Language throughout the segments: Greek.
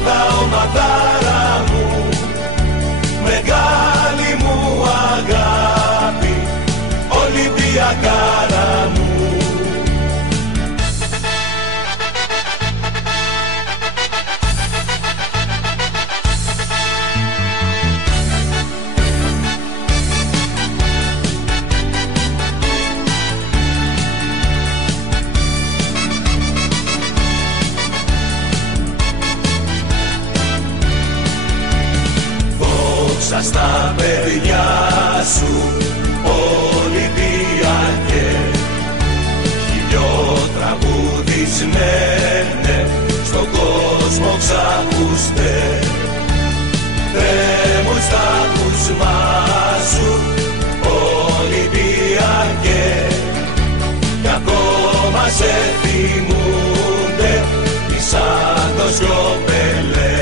ομάδα, ομαδάρα μου, μεγάλη μου αγάπη, Ολυμπιακάρα μου. Δόξα στα παιδιά σου, Ολυμπιακέ, χιλιοτραγουδισμένε, στον κόσμο ξακούστε. Τρέμουν στα ακούσμα σου, Ολυμπιακέ, κι ακόμα σε θυμούνται οι Σάντος κι ο Πελέ.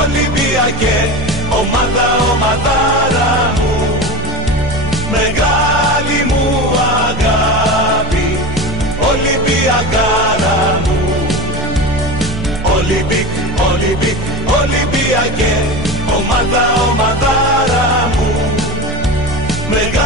Ολυμπιακέ, ομάδα, ομαδάρα μου, μεγάλη μου αγάπη, Ολυμπιακάρα μου. Ολυμπιακέ, ομάδα, ομαδάρα μου, μεγάλη